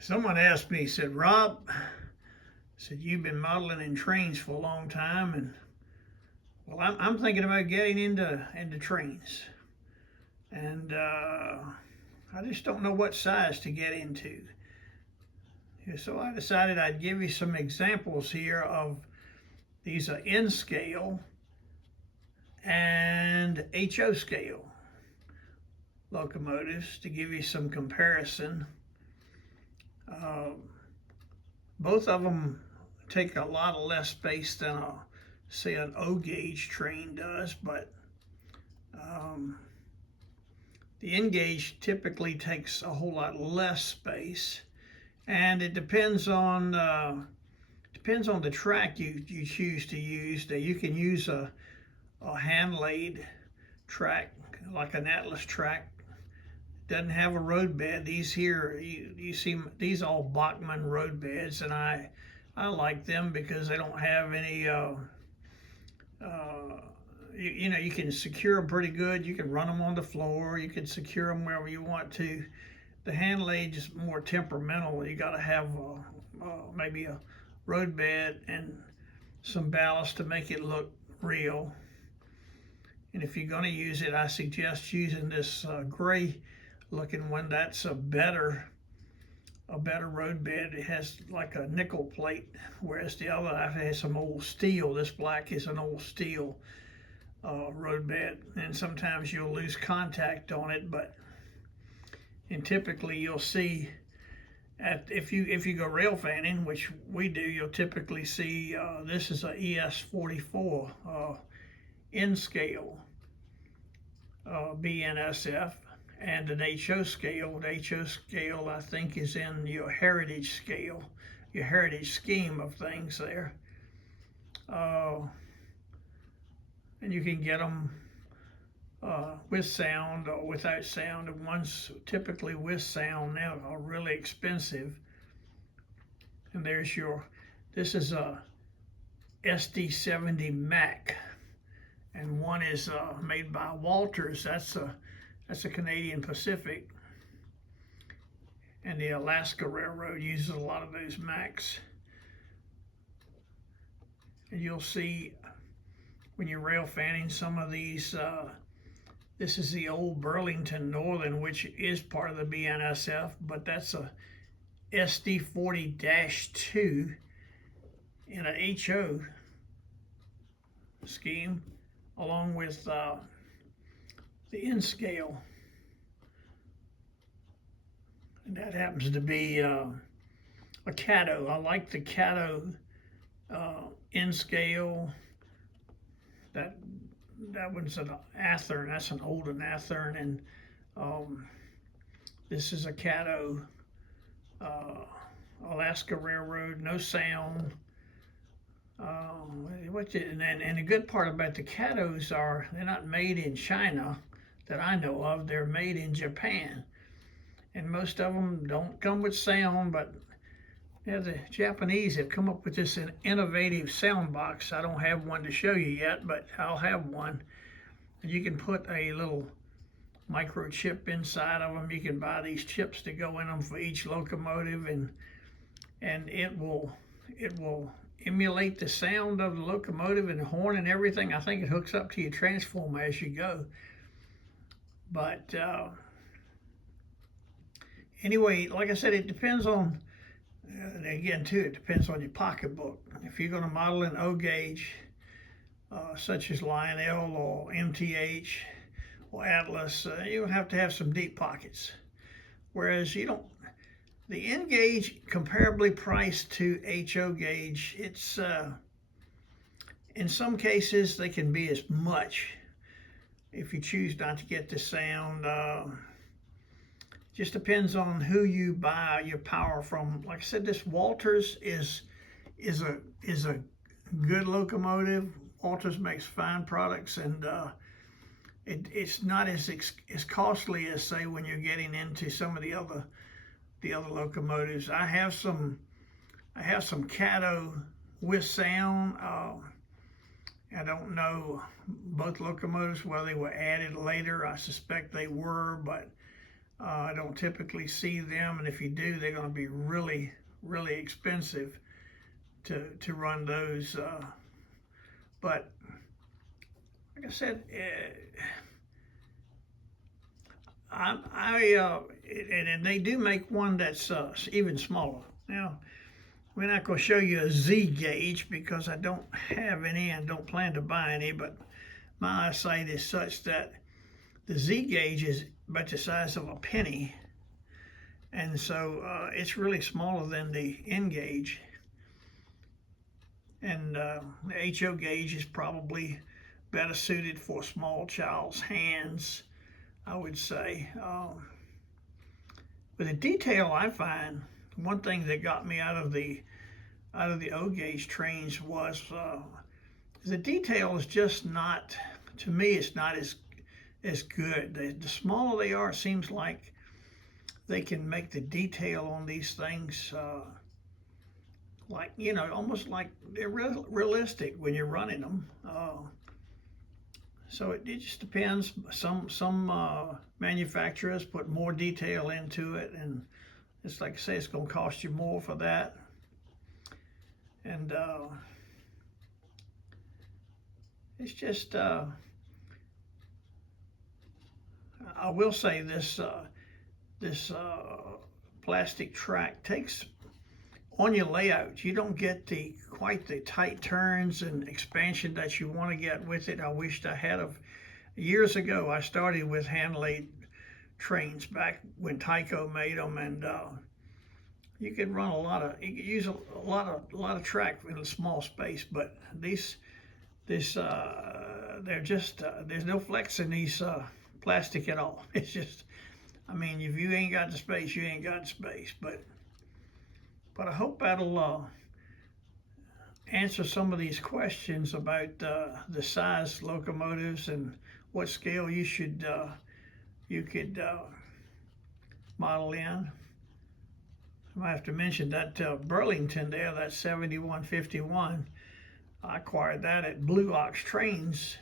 Someone asked me, said, Rob, said, you've been modeling in trains for a long time, and well, I'm thinking about getting into trains, and I just don't know what size to get into. So I decided I'd give you some examples here of these N scale and HO scale locomotives to give you some comparison. Uh, Both of them take a lot less space than say an O gauge train does, but um, the N gauge typically takes a whole lot less space, and it depends on the track you choose to use. Now you can use a hand laid track like an Atlas track. Doesn't have a road bed. These here, you see, these all Bachmann road beds, and I like them because they don't have any. You can secure them pretty good. You can run them on the floor. You can secure them wherever you want to. The hand laid is more temperamental. You got to have maybe a road bed and some ballast to make it look real. And if you're going to use it, I suggest using this gray looking one. That's a better road bed. It has like a nickel plate, whereas the other has some old steel. This black is an old steel road bed, and sometimes you'll lose contact on it, and typically you'll see if you go rail fanning, which we do, you'll typically see this is a ES44 N scale BNSF, and an HO scale. The HO scale, I think, is in your heritage scale, your heritage scheme of things there. And you can get them with sound or without sound. The ones typically with sound now are really expensive. And this is a SD70 Mac, and one is made by Walters. That's a Canadian Pacific, and the Alaska Railroad uses a lot of those Macs. And you'll see when you're rail fanning some of these, this is the old Burlington Northern, which is part of the BNSF, but that's a SD40-2 in a HO scheme, along with the N scale. And that happens to be a Caddo. I like the Caddo N scale. That one's an Athearn. That's an older Athearn, and this is a Caddo Alaska Railroad. No sound. And the good part about the Caddos are they're not made in China that I know of. They're made in Japan, and most of them don't come with sound, but yeah, the Japanese have come up with this innovative sound box. I don't have one to show you yet, but I'll have one. And you can put a little microchip inside of them. You can buy these chips to go in them for each locomotive, and it will emulate the sound of the locomotive and the horn and everything. I think it hooks up to your transformer as you go. But anyway, like I said, it depends on. Again, too, it depends on your pocketbook. If you're going to model in O gauge, such as Lionel or MTH or Atlas, you have to have some deep pockets. Whereas you don't. The N gauge, comparably priced to HO gauge, it's in some cases they can be as much if you choose not to get the sound. Just depends on who you buy your power from. Like I said, this Walters is a good locomotive. Walters makes fine products, and it's not as costly as, say, when you're getting into some of the other locomotives. I have some Caddo with sound. I don't know both locomotives, whether they were added later. I suspect they were, but I don't typically see them, and if you do, they're going to be really, really expensive to run those. But like I said, and they do make one that's even smaller. Now, we're not going to show you a Z gauge because I don't have any and don't plan to buy any, but my eyesight is such that the Z gauge is about the size of a penny, and so it's really smaller than the N gauge. And the HO gauge is probably better suited for a small child's hands, I would say. With the detail, I find one thing that got me out of the O gauge trains was the detail is just not, to me, it's not as good. The smaller they are, it seems like they can make the detail on these things like, you know, almost like they're realistic when you're running them. So it just depends. Some manufacturers put more detail into it, and it's like I say, it's going to cost you more for that. And it's just, I will say this, this plastic track takes, on your layout, you don't get quite the tight turns and expansion that you want to get with it. I wished I had years ago. I started with hand-laid trains back when Tyco made them, and you could run you could use a lot of track in a small space. But they're just there's no flex in these plastic at all. It's just, I mean, if you ain't got the space, you ain't got the space. But I hope that'll answer some of these questions about the size locomotives and what scale you could model in. I have to mention that Burlington there, that 7151, I acquired that at Blue Ox Trains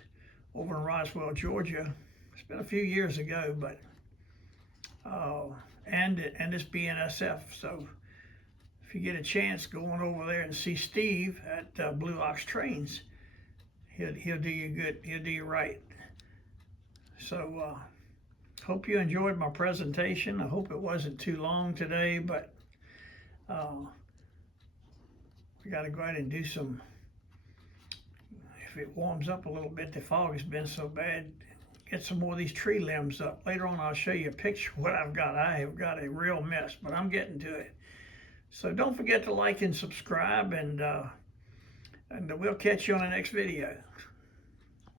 over in Roswell, Georgia. It's been a few years ago, but and it's BNSF, so if you get a chance, go on over there and see Steve at Blue Ox Trains. He'll do you good. He'll do you right. So hope you enjoyed my presentation. I hope it wasn't too long today, but we got to go out and do some. If it warms up a little bit, the fog has been so bad. Get some more of these tree limbs up. Later on, I'll show you a picture of what I've got. I have got a real mess, but I'm getting to it. So don't forget to like and subscribe, and we'll catch you on the next video.